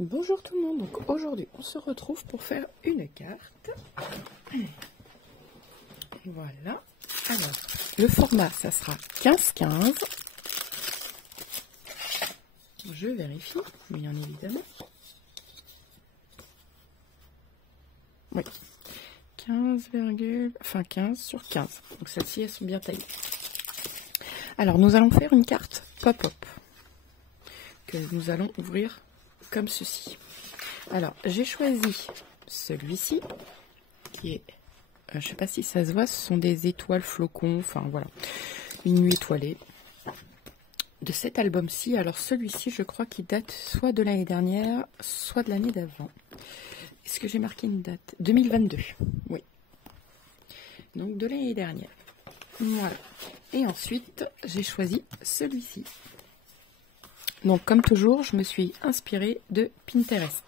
Bonjour tout le monde, donc aujourd'hui on se retrouve pour faire une carte. Voilà, alors le format ça sera 15-15. Je vérifie, bien évidemment. Oui, 15 sur 15, donc celles-ci elles sont bien taillées. Alors nous allons faire une carte pop-up que nous allons ouvrir comme ceci. Alors j'ai choisi celui-ci qui est, je ne sais pas si ça se voit, ce sont des étoiles flocons, enfin voilà, une nuit étoilée de cet album-ci. Alors celui-ci je crois qu'il date soit de l'année dernière, soit de l'année d'avant. Est-ce que j'ai marqué une date? 2022, oui. Donc de l'année dernière. Voilà. Et ensuite j'ai choisi celui-ci. Donc comme toujours, je me suis inspirée de Pinterest.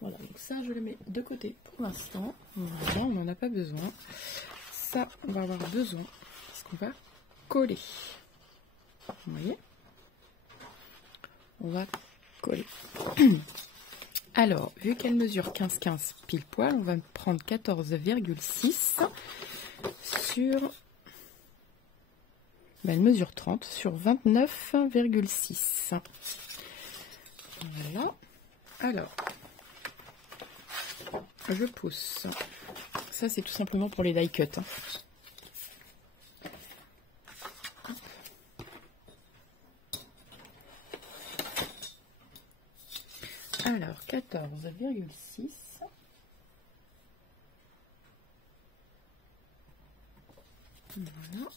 Voilà, donc ça je le mets de côté pour l'instant. Voilà, on n'en a pas besoin. Ça, on va avoir besoin parce qu'on va coller. Vous voyez? On va coller. Alors, vu qu'elle mesure 15-15 pile poil, on va prendre 14,6 sur... elle mesure 30 sur 29,6. Voilà. Alors, je pousse. Ça, c'est tout simplement pour les die cut. Alors, 14,6. Voilà.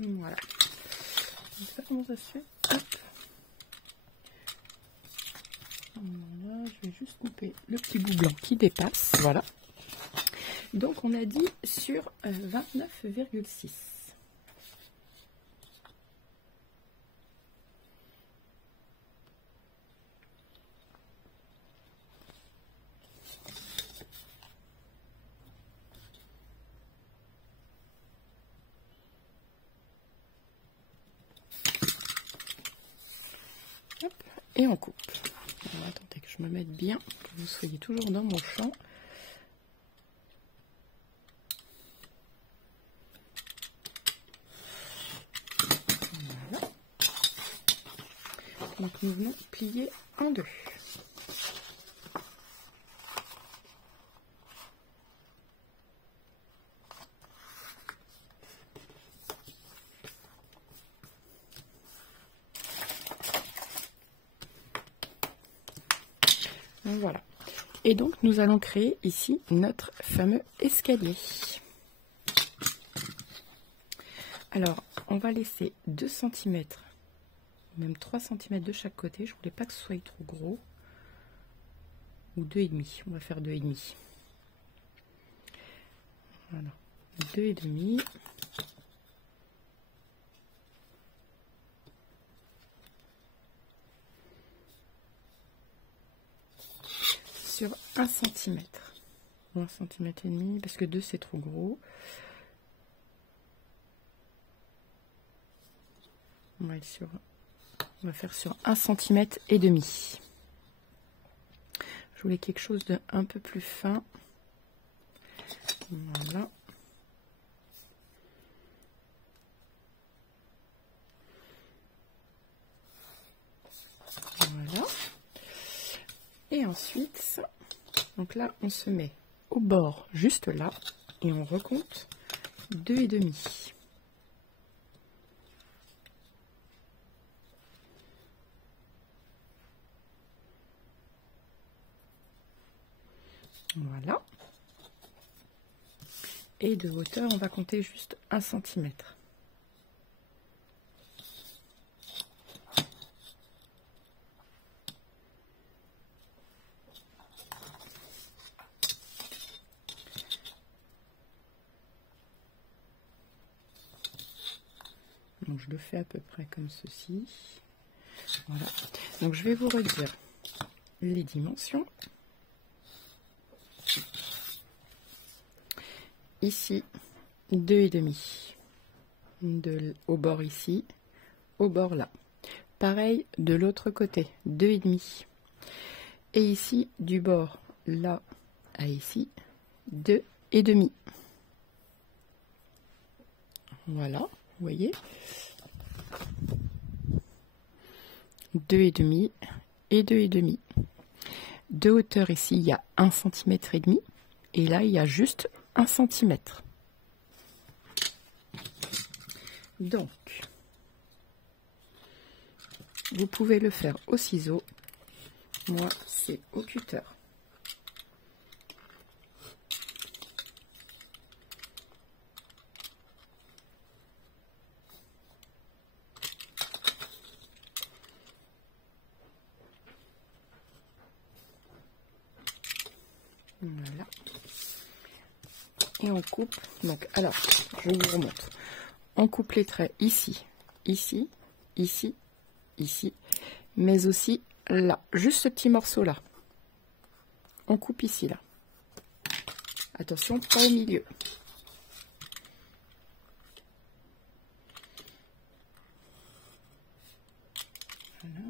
Voilà. Je sais pas comment ça se fait. Hop. Voilà, je vais juste couper le petit bout blanc qui dépasse. Voilà. Donc on a dit sur 29,6. Et on coupe. Alors, attendez que je me mette bien, que vous soyez toujours dans mon champ. Voilà. Donc nous venons plier en deux. Voilà. Et donc nous allons créer ici notre fameux escalier. Alors on va laisser 2 cm, même 3 cm de chaque côté. Je voulais pas que ce soit trop gros. Ou 2,5. On va faire 2,5. Voilà. 2,5. Sur 1 cm ou 1,5 cm parce que 2 c'est trop gros. On va faire sur 1,5 cm et demi. Je voulais quelque chose de un peu plus fin. Voilà. Voilà. Et ensuite, donc là, on se met au bord, juste là, et on recompte 2,5. Voilà. Et de hauteur, on va compter juste 1 cm. Donc je le fais à peu près comme ceci. Voilà. Donc je vais vous redire les dimensions. Ici, 2,5 au bord ici, au bord là. Pareil de l'autre côté, 2,5. Et ici, du bord là à ici, 2,5. Voilà, vous voyez, 2,5 et 2,5. De hauteur ici, il y a 1,5 cm et là, il y a juste 1 cm. Donc, vous pouvez le faire au ciseau. Moi, c'est au cutter. Voilà. Et on coupe. Donc, alors, je vous remonte. On coupe les traits ici, ici, ici, ici, mais aussi là. Juste ce petit morceau-là. On coupe ici, là. Attention, pas au milieu. Voilà.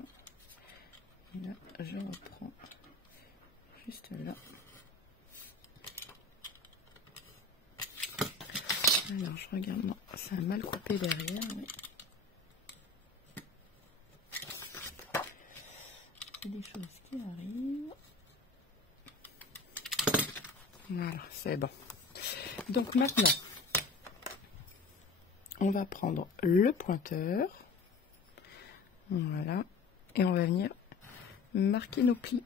Et là, je reprends juste là. Alors, je regarde. Non, ça a mal coupé derrière. Mais... c'est des choses qui arrivent. Voilà, c'est bon. Donc maintenant, on va prendre le pointeur. Voilà. Et on va venir marquer nos plis.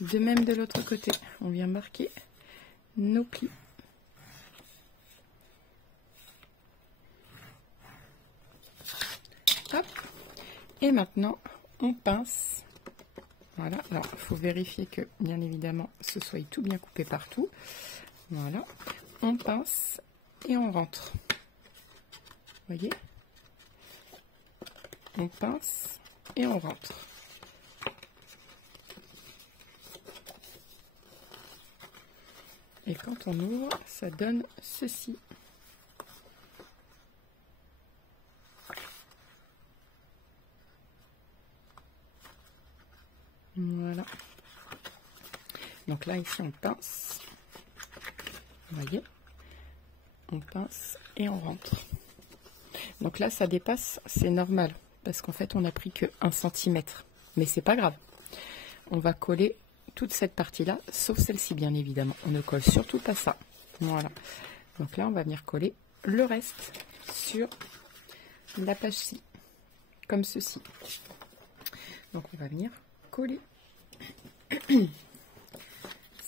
De même de l'autre côté, on vient marquer nos plis. Hop. Et maintenant, on pince. Voilà. Alors, il faut vérifier que, bien évidemment, ce soit tout bien coupé partout. Voilà. On pince et on rentre. Vous voyez? On pince et on rentre. Et quand on ouvre, ça donne ceci. Voilà. Donc là, ici, on pince. Vous voyez? On pince et on rentre. Donc là, ça dépasse, c'est normal. Parce qu'en fait, on n'a pris que 1 cm. Mais c'est pas grave. On va coller toute cette partie-là, sauf celle-ci, bien évidemment. On ne colle surtout pas ça. Voilà. Donc là, on va venir coller le reste sur la page-ci, comme ceci. Donc, on va venir coller.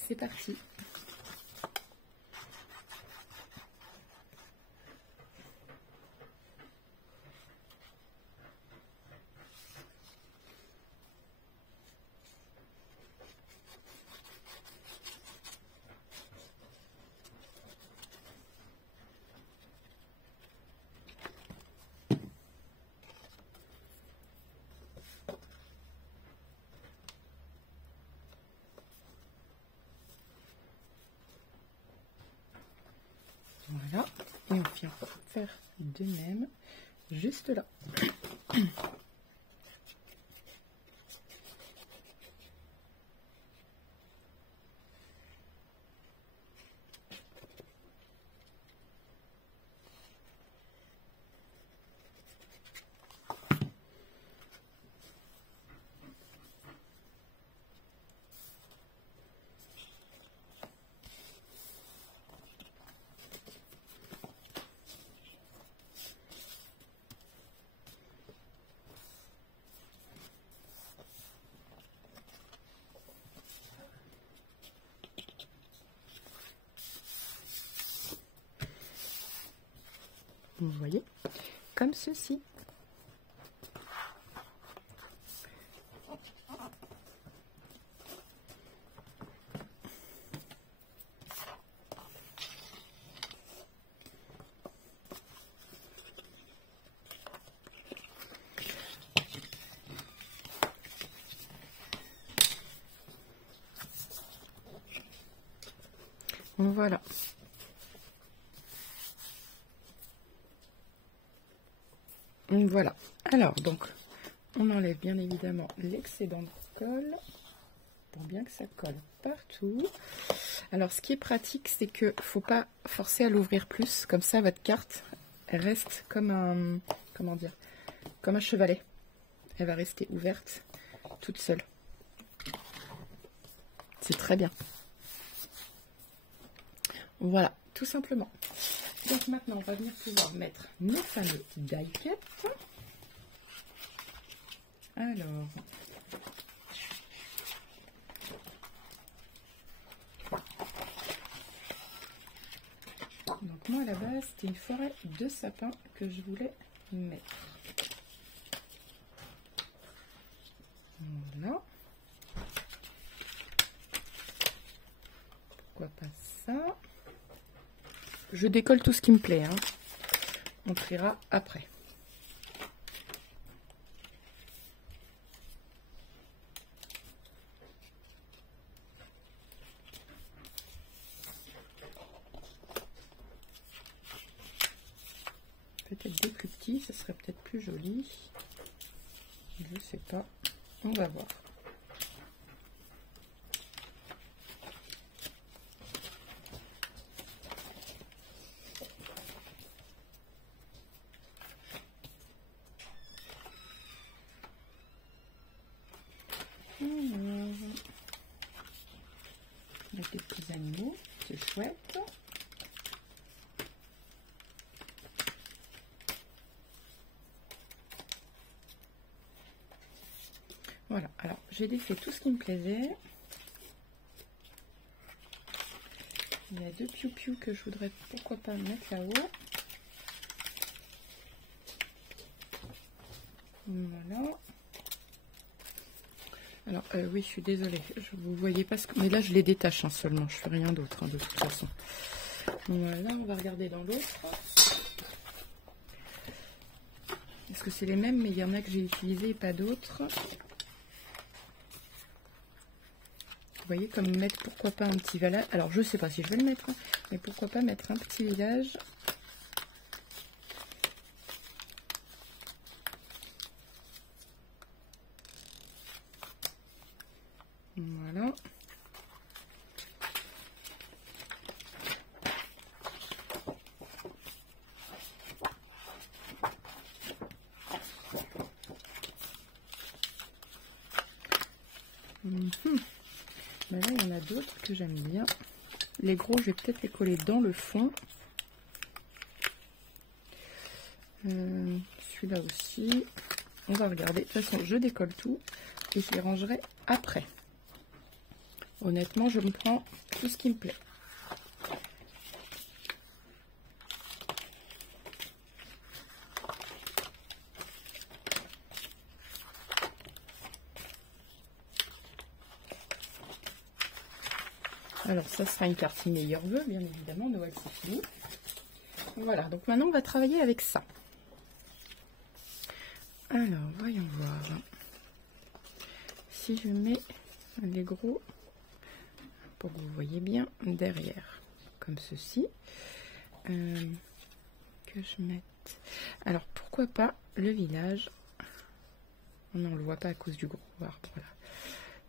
C'est parti. Voilà, et on vient faire de même juste là. vous voyez, comme ceci. Voilà. Voilà. Alors, donc, on enlève bien évidemment l'excédent de colle pour bien que ça colle partout. Alors, ce qui est pratique, c'est que faut pas forcer à l'ouvrir plus. Comme ça, votre carte, elle reste comme un, comment dire, comme un chevalet. Elle va rester ouverte toute seule. C'est très bien. Voilà, tout simplement. Donc maintenant, on va venir pouvoir mettre nos fameux die-cuts. Alors, donc moi à la base, c'était une forêt de sapin que je voulais mettre. Voilà. Pourquoi pas ça? Je décolle tout ce qui me plaît, hein. On triera après. Peut-être des plus petits, ça serait peut-être plus joli. Je sais pas. On va voir. Avec des petits animaux, c'est chouette. Voilà, alors j'ai défait tout ce qui me plaisait. Il y a deux piou-piou que je voudrais pourquoi pas mettre là-haut. Voilà. Alors oui, je suis désolée, vous voyez pas ce que... Mais là je les détache hein, seulement, je fais rien d'autre hein, de toute façon. Voilà, on va regarder dans l'autre. Est-ce que c'est les mêmes, mais il y en a que j'ai utilisé et pas d'autres. Vous voyez, comme mettre pourquoi pas un petit village. Alors je sais pas si je vais le mettre, hein, mais pourquoi pas mettre un petit village. Voilà. Ben là, il y en a d'autres que j'aime bien. Les gros, je vais peut-être les coller dans le fond. Celui-là aussi. On va regarder. De toute façon, je décolle tout et je les rangerai après. Honnêtement, je me prends tout ce qui me plaît. Alors, ça sera une carte meilleur vœu, bien évidemment. Noël, c'est fini. Voilà, donc maintenant, on va travailler avec ça. Alors, voyons voir. Si je mets les gros, pour que vous voyez bien, derrière, comme ceci, que je mette... Alors, pourquoi pas le village? Non, on ne le voit pas à cause du gros arbre. Voilà.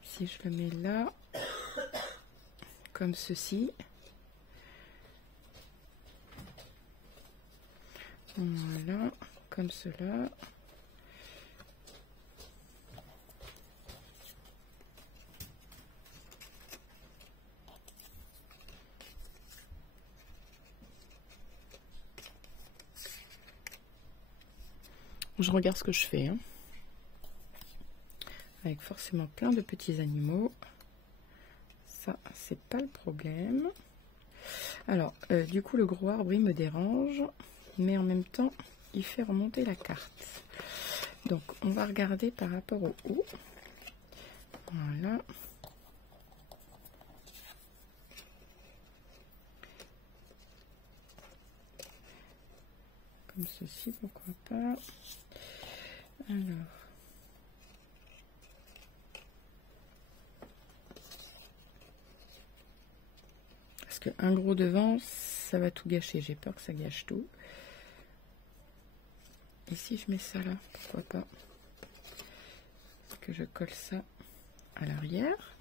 Si je le mets là, comme ceci. Voilà, comme cela. Je regarde ce que je fais. Hein. Avec forcément plein de petits animaux. Ça, c'est pas le problème. Alors, du coup, le gros arbre, il me dérange. mais en même temps, il fait remonter la carte. Donc, on va regarder par rapport au haut. Voilà. Comme ceci, pourquoi pas. Alors. Parce qu'un gros devant, ça va tout gâcher. J'ai peur que ça gâche tout. Et si je mets ça là, pourquoi pas. Que je colle ça à l'arrière.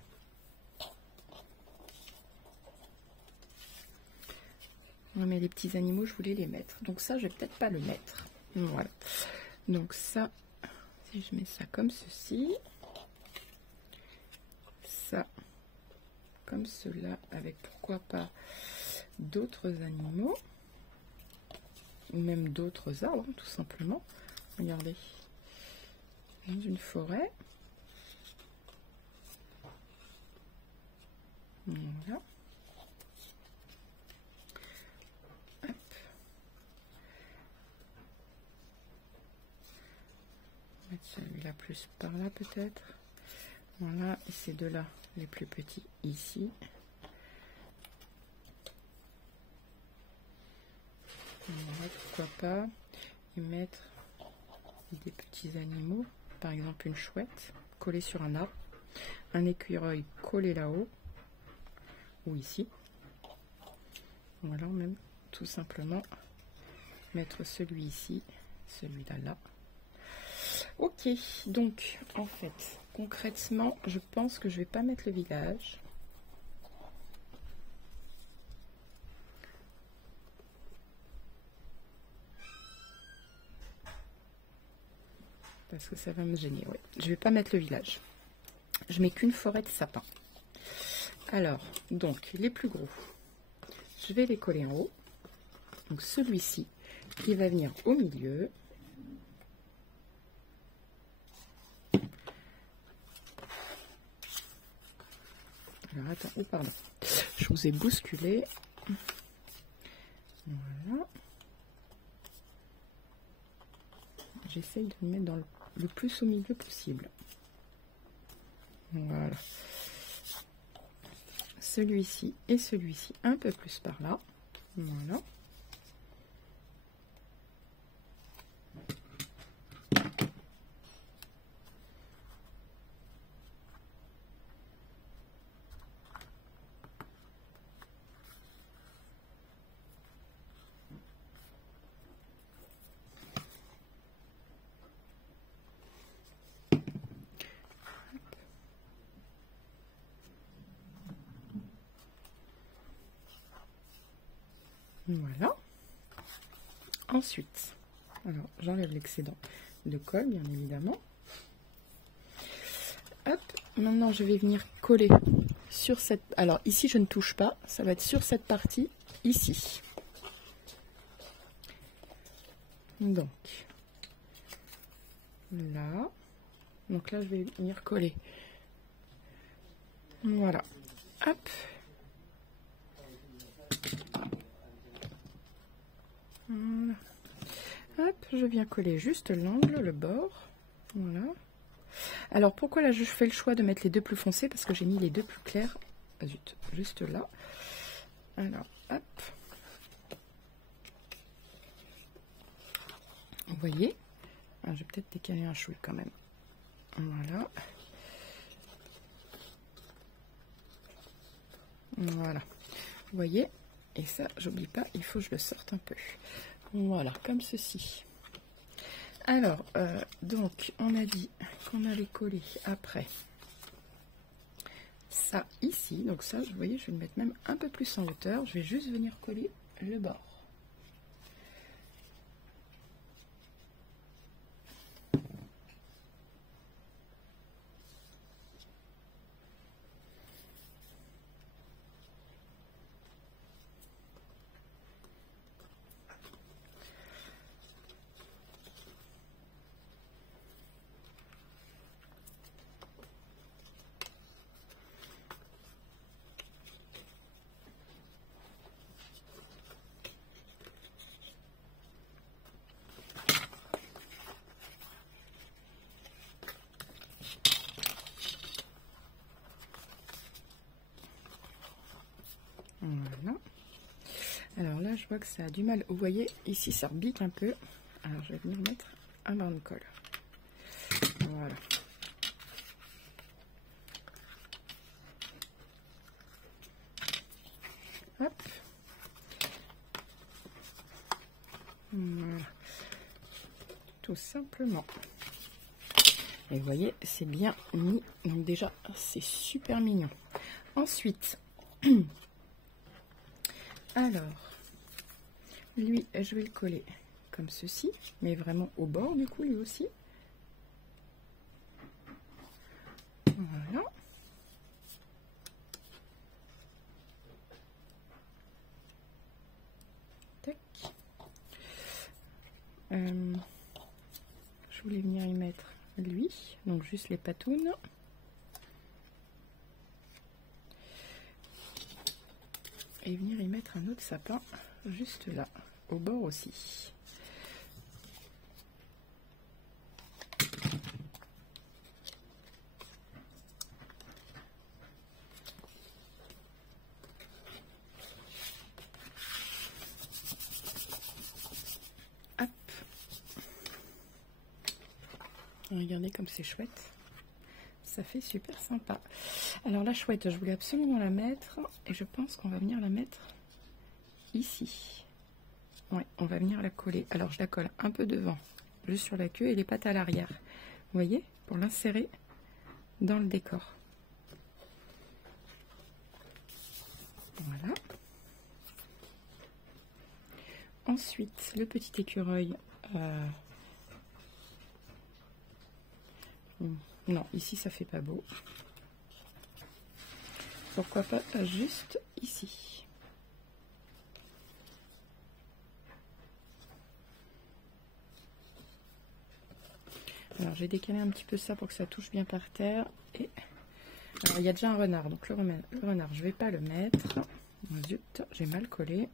Non mais les petits animaux, je voulais les mettre. Donc ça, je vais peut-être pas le mettre. Voilà. Donc ça, si je mets ça comme ceci. Ça, comme cela, avec pourquoi pas d'autres animaux. Ou même d'autres arbres, tout simplement. Regardez. Dans une forêt. Voilà. Hop. Mettre celui-là plus par là peut-être. Voilà, et ces deux-là, les plus petits ici. Voilà, pourquoi pas. Et mettre des petits animaux, par exemple une chouette collée sur un arbre, un écureuil collé là-haut, ou ici. Voilà, même tout simplement mettre celui ici, celui-là là. Ok, donc en fait, concrètement, je pense que je vais pas mettre le village. Parce que ça va me gêner, ouais. Je vais pas mettre le village. Je mets qu'une forêt de sapins. Alors, donc, les plus gros, je vais les coller en haut. Donc, celui-ci, qui va venir au milieu. Alors, attends, oh, pardon. Je vous ai bousculé. Voilà. J'essaye de le mettre dans le plus au milieu possible. Voilà. Celui-ci et celui-ci un peu plus par là. Voilà. Voilà. Ensuite, alors j'enlève l'excédent de colle, bien évidemment. Hop, maintenant je vais venir coller sur cette... Alors ici je ne touche pas, ça va être sur cette partie ici. Donc, là. Donc là je vais venir coller. Voilà. Hop. Voilà. Hop, je viens coller juste l'angle, le bord. Voilà. Alors pourquoi là je fais le choix de mettre les deux plus foncés? Parce que j'ai mis les deux plus clairs. Ah, zut, juste là. Alors, hop. Vous voyez? Ah, je vais peut-être décaler un chouille quand même. Voilà. Voilà. Vous voyez? Et ça, j'oublie pas, il faut que je le sorte un peu. Voilà, comme ceci. Alors, donc, on a dit qu'on allait coller après ça ici. Donc ça, vous voyez, je vais le mettre même un peu plus en hauteur. Je vais juste venir coller le bord. je vois que ça a du mal. Vous voyez, ici, ça rebique un peu. Alors, je vais venir mettre un brin de colle. Voilà. Hop. Voilà. Tout simplement. Et vous voyez, c'est bien mis. Donc déjà, c'est super mignon. Ensuite, alors, lui, je vais le coller comme ceci, mais vraiment au bord du coup, lui aussi. Voilà. Tac. Je voulais venir y mettre lui, donc juste les patounes. Et venir y mettre un autre sapin juste là, au bord aussi. Hop. Regardez comme c'est chouette. Ça fait super sympa. Alors la chouette, je voulais absolument la mettre et je pense qu'on va venir la mettre ici. Ouais, on va venir la coller. Alors je la colle un peu devant, juste sur la queue et les pattes à l'arrière. Vous voyez, pour l'insérer dans le décor. Voilà. Ensuite, le petit écureuil. Non, ici ça fait pas beau. Pourquoi pas juste ici. Alors j'ai décalé un petit peu ça pour que ça touche bien par terre. Et alors il y a déjà un renard, donc le renard je vais pas le mettre. Oh, zut, j'ai mal collé.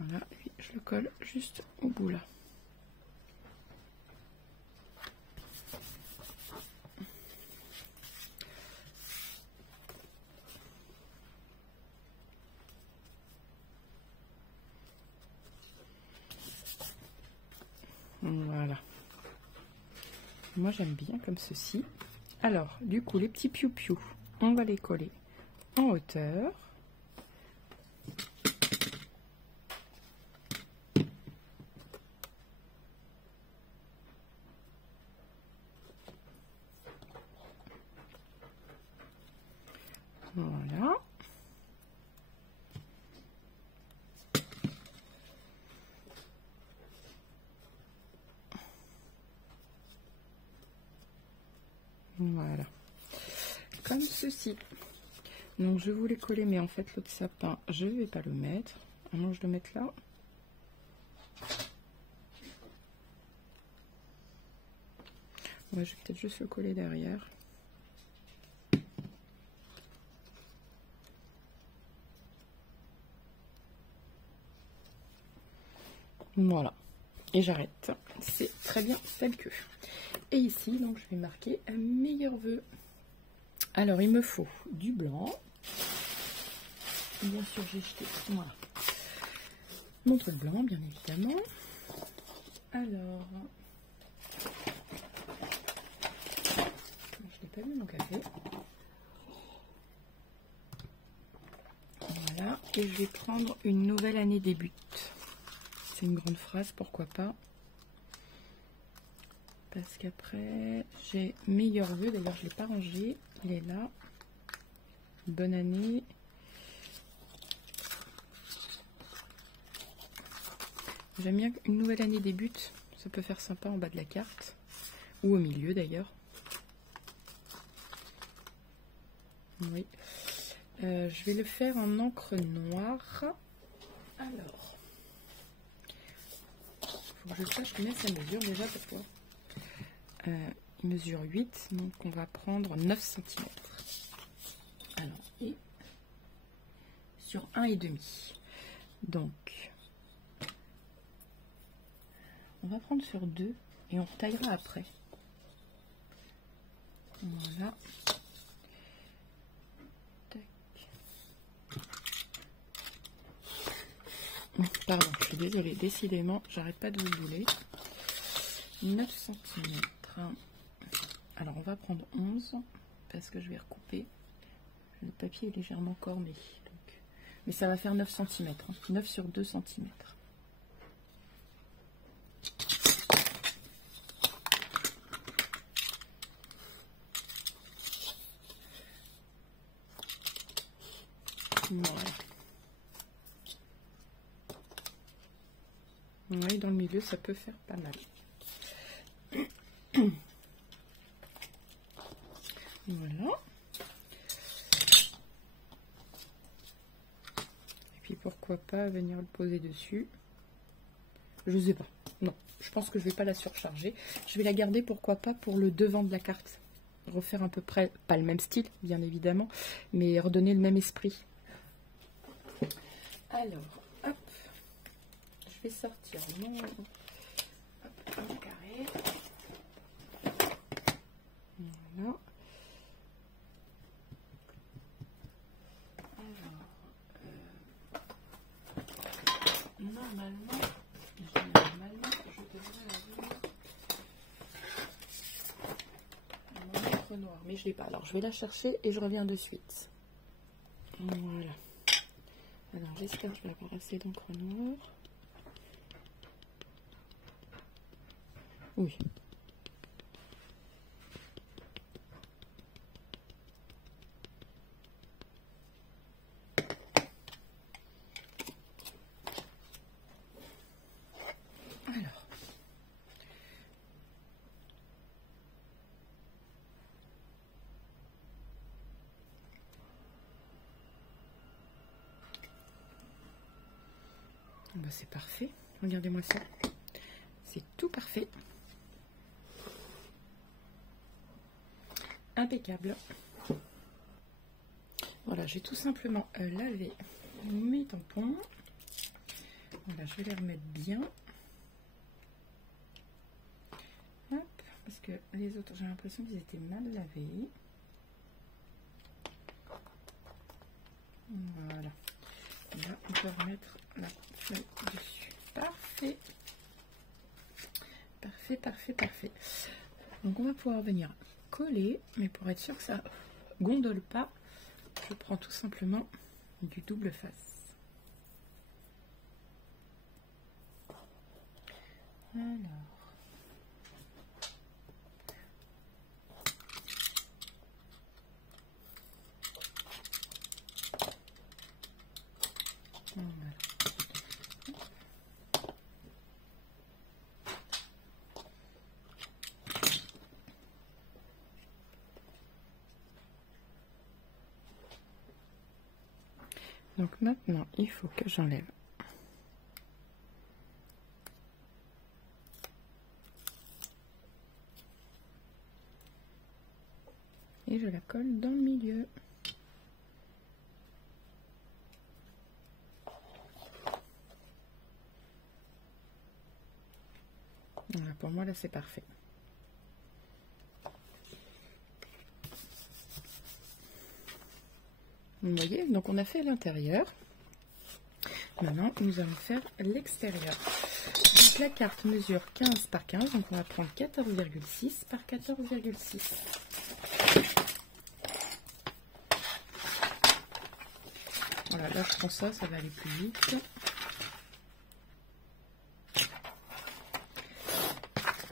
Voilà, lui je le colle juste au bout là. Voilà. Moi j'aime bien comme ceci. Alors du coup les petits piou-piou, on va les coller en hauteur. Voilà. Voilà. Comme ceci. Donc je voulais coller, mais en fait l'autre sapin, je vais pas le mettre. À moins que je le mette là. Ouais, je vais peut-être juste le coller derrière. Voilà. Et j'arrête. C'est très bien tel que. Et ici, donc je vais marquer un meilleur vœu. Alors, il me faut du blanc. Bien sûr, j'ai jeté, voilà, mon truc blanc, bien évidemment. Alors, je n'ai pas mis mon café. Voilà, et je vais prendre une nouvelle année débute. C'est une grande phrase, pourquoi pas. Parce qu'après, j'ai meilleur vœu. D'ailleurs, je ne l'ai pas rangé. Il est là. Bonne année. J'aime bien qu'une nouvelle année débute. Ça peut faire sympa en bas de la carte. Ou au milieu d'ailleurs. Oui. Je vais le faire en encre noire. Alors. Il faut que je sache combien ça mesure déjà pour toi. Il mesure 8. Donc on va prendre 9 cm. Alors, et sur 1,5. Donc, on va prendre sur 2 et on retaillera après. Voilà. Tac. Pardon, je suis désolée, décidément, j'arrête pas de vous bouler. 9 cm. Alors, on va prendre 11 parce que je vais recouper. Le papier est légèrement corné. Donc. Mais ça va faire 9 cm. Hein. 9 sur 2 cm. Voilà. Oui, dans le milieu, ça peut faire pas mal. Voilà. Et puis pourquoi pas venir le poser dessus. Je sais pas. Non, je pense que je vais pas la surcharger. Je vais la garder pourquoi pas pour le devant de la carte. Refaire à peu près, pas le même style, bien évidemment, mais redonner le même esprit. Alors, hop, je vais sortir mon carré. Voilà. Alors, normalement, je devrais avoir mon encre noire, mais je l'ai pas. Alors, je vais la chercher et je reviens de suite. Voilà. Alors, j'espère que je vais avoir assez d'encre noire. Oui. Alors. Bah, c'est parfait. Regardez-moi ça. C'est tout parfait. Impeccable. Voilà, j'ai tout simplement lavé mes tampons. Voilà, je vais les remettre bien. Hop, parce que les autres, j'ai l'impression qu'ils étaient mal lavés. Voilà. Et là, on peut remettre la feuille dessus. Parfait. Parfait, parfait, parfait. Donc, on va pouvoir venir coller, mais pour être sûr que ça gondole pas, je prends tout simplement du double face. Alors. Voilà. Donc maintenant, il faut que j'enlève et je la colle dans le milieu. Voilà, pour moi là c'est parfait. Vous voyez, donc on a fait l'intérieur. Maintenant, nous allons faire l'extérieur. Donc la carte mesure 15 par 15, donc on va prendre 14,6 par 14,6. Voilà, là je prends ça, ça va aller plus vite.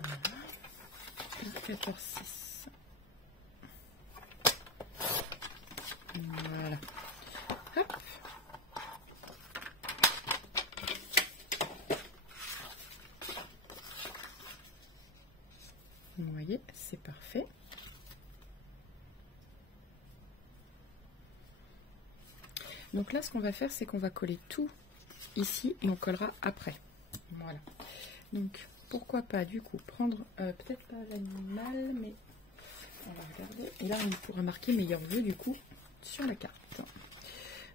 Voilà. 14,6. Voilà. Hop. Vous voyez, c'est parfait. Donc là, ce qu'on va faire, c'est qu'on va coller tout ici et on collera après. Voilà. Donc, pourquoi pas, du coup, prendre, peut-être pas l'animal, mais on va regarder. Et là, on pourra marquer meilleur vœu, du coup, sur la carte.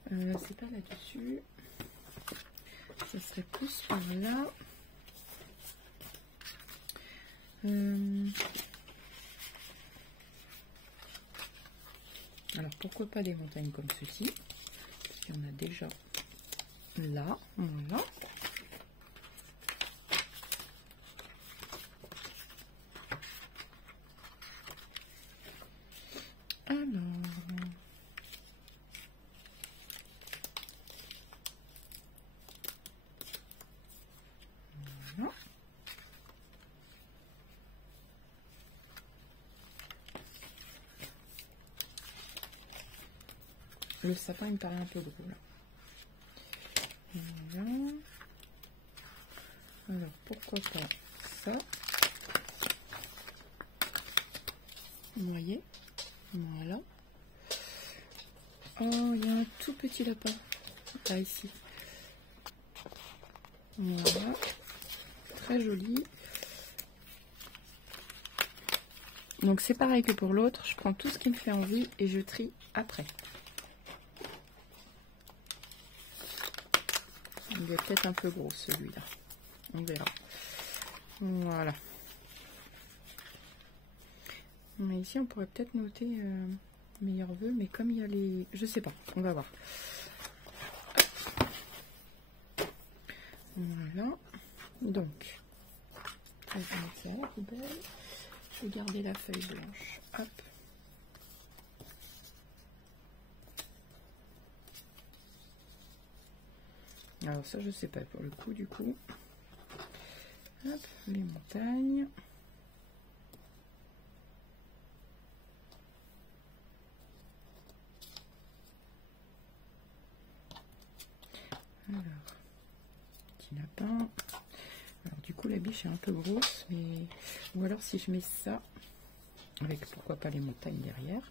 C'est pas là-dessus. Ce serait plus par là. Alors, pourquoi pas des montagnes comme ceci? Parce qu'il y en a déjà là, voilà. Alors, voilà. Le sapin il me paraît un peu gros là. Voilà. Alors pourquoi pas ça. Vous voyez, voilà. Oh, il y a un tout petit lapin là ici. Voilà, très joli. Donc c'est pareil que pour l'autre, je prends tout ce qui me fait envie et je trie après. Il est peut-être un peu gros celui-là, on verra. Voilà. Mais ici on pourrait peut-être noter meilleur vœu, mais comme il y a les... Je sais pas, on va voir. Voilà. Donc, je vais mettre ça à la poubelle. Je vais garder la feuille blanche. Hop. Alors ça je sais pas pour le coup du coup. Hop, les montagnes. Alors, petit lapin. Alors du coup la biche est un peu grosse, mais ou alors si je mets ça avec pourquoi pas les montagnes derrière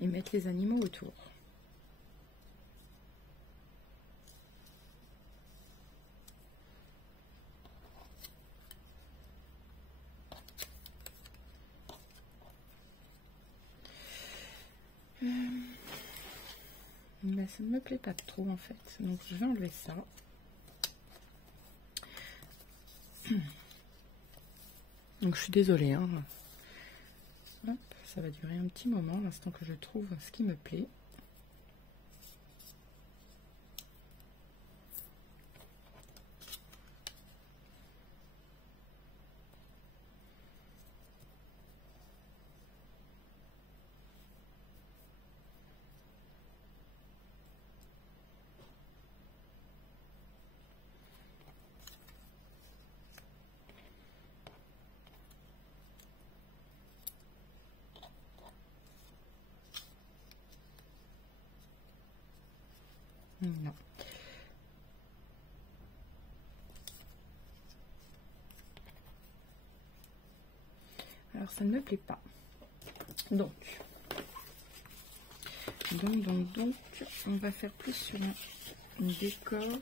et mettre les animaux autour. Mais ça ne me plaît pas trop en fait, donc je vais enlever ça. Donc je suis désolée, hein. Hop, ça va durer un petit moment, l'instant que je trouve ce qui me plaît. Non. Alors ça ne me plaît pas. Donc, on va faire plus sur un décor.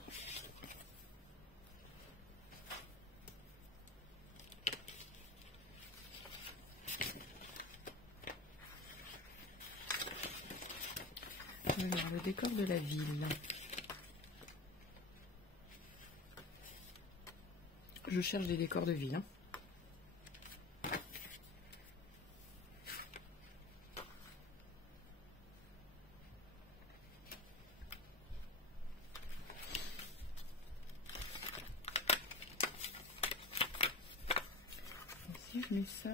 Alors, le décor de la ville. Je cherche des décors de ville. Hein. Si je mets ça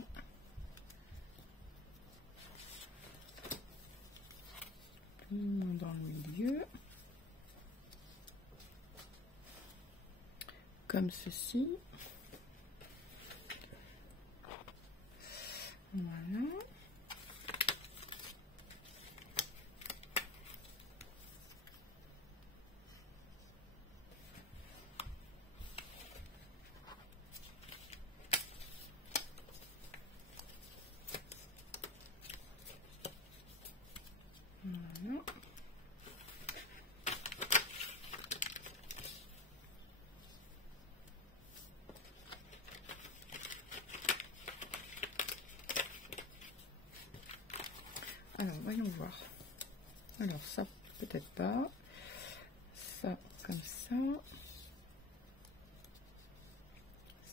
dans le milieu, comme ceci. Voilà. Voilà. Alors, voyons voir. Alors, ça, peut-être pas. Ça, comme ça.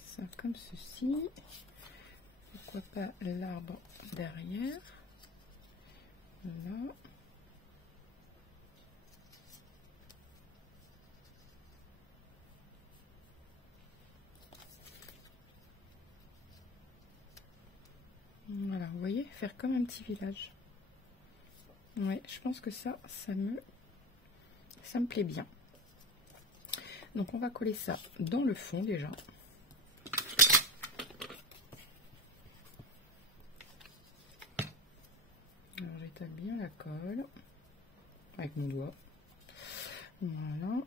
Ça, comme ceci. Pourquoi pas l'arbre derrière. Là. vous voyez, faire comme un petit village. Ouais, je pense que ça me plaît bien. Donc on va coller ça dans le fond déjà. Alors j'étale bien la colle avec mon doigt. Voilà.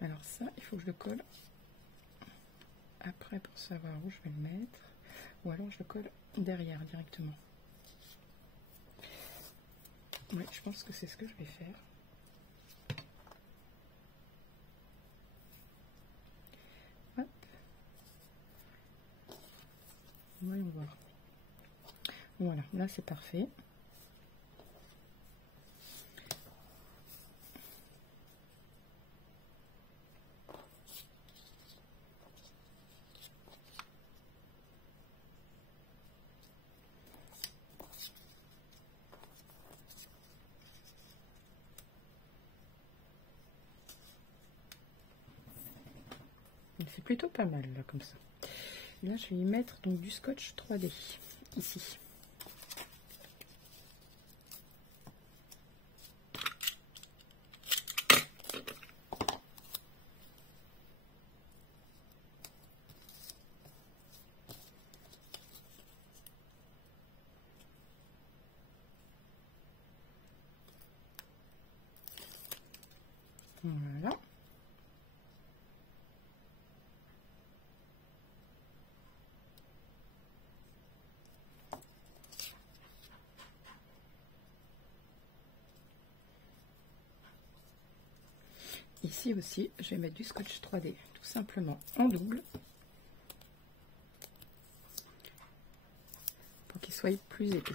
Alors ça, il faut que je le colle après pour savoir où je vais le mettre. Ou alors je le colle derrière directement. Oui, je pense que c'est ce que je vais faire. Hop. Voyons voir. Voilà, là c'est parfait. C'est plutôt pas mal là comme ça. Là je vais y mettre donc du scotch 3D ici. Voilà. Ici aussi, je vais mettre du scotch 3D, tout simplement en double, pour qu'il soit plus épais.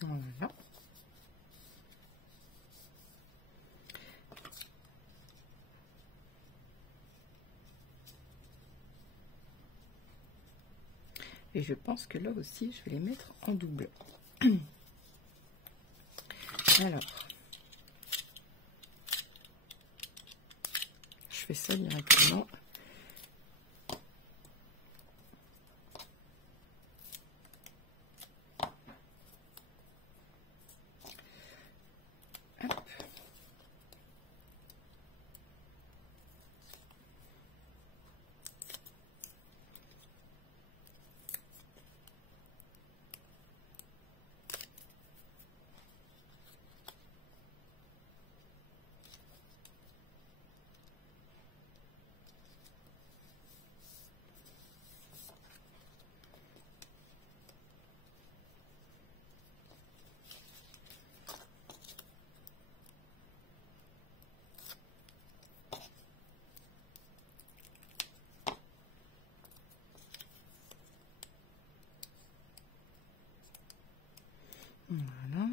Voilà. Et je pense que là aussi, je vais les mettre en double. Alors, je fais ça directement. Hop. Voilà.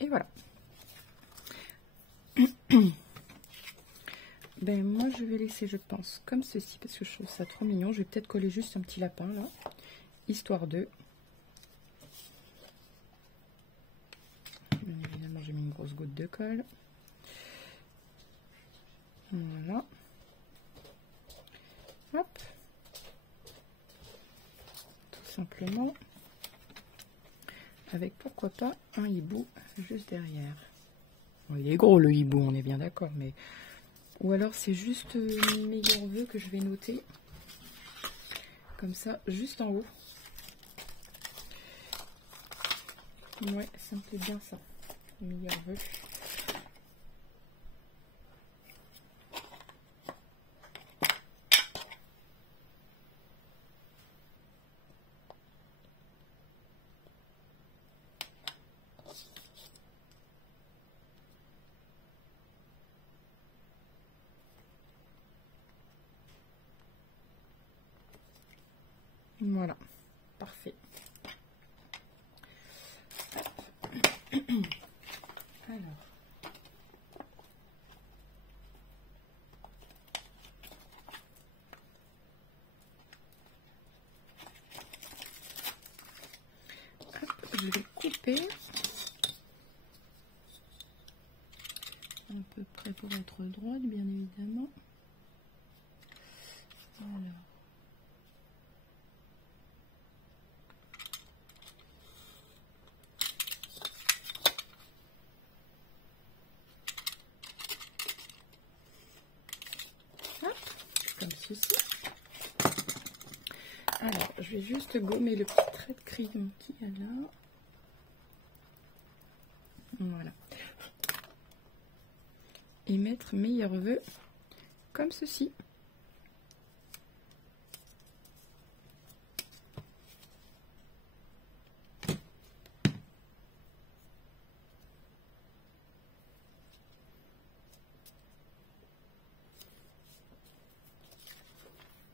Et voilà. Ben moi je vais laisser, je pense, comme ceci, parce que je trouve ça trop mignon. Je vais peut-être coller juste un petit lapin là, histoire de. Bien évidemment, j'ai mis une grosse goutte de colle. Voilà. Hop. Tout simplement. Avec pourquoi pas un hibou juste derrière. Bon, il est gros le hibou, on est bien d'accord, mais. Ou alors c'est juste mes meilleurs vœux que je vais noter. Comme ça, juste en haut. Ouais, ça me plaît bien ça. Meilleurs vœux. Voilà, parfait. Alors. Hop, je vais couper à peu près pour être droite, bien évidemment. Voilà. Hop, comme ceci. Alors, je vais juste gommer le petit trait de crayon qu'il y a là. Voilà. Et mettre meilleurs vœux comme ceci.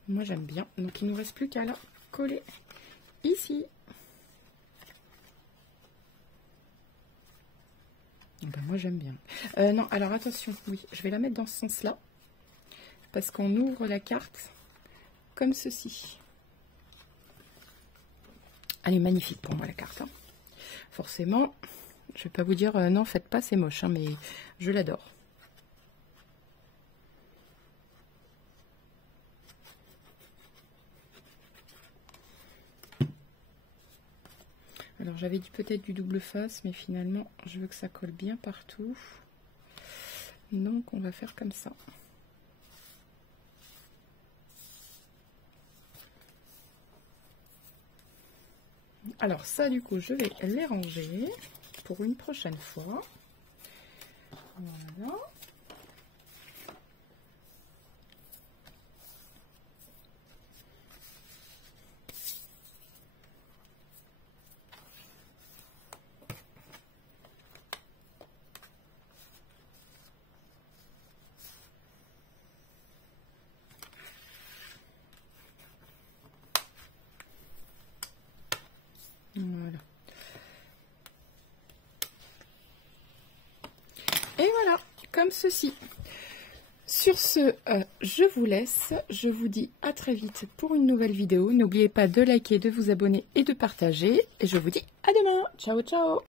Moi j'aime bien, donc il ne nous reste plus qu'à la coller ici. Ben, moi j'aime bien. Non, alors attention, oui, je vais la mettre dans ce sens-là, parce qu'on ouvre la carte comme ceci. Elle est magnifique pour moi la carte. Hein. Forcément, je vais pas vous dire non, faites pas, c'est moche, hein, mais je l'adore. Alors j'avais dit peut-être du double face, mais finalement je veux que ça colle bien partout. Donc on va faire comme ça. Alors ça du coup je vais les ranger pour une prochaine fois. Voilà. Voilà. Et voilà, comme ceci. Sur ce, je vous laisse. Je vous dis à très vite pour une nouvelle vidéo. N'oubliez pas de liker, de vous abonner et de partager. Et je vous dis à demain. Ciao, ciao!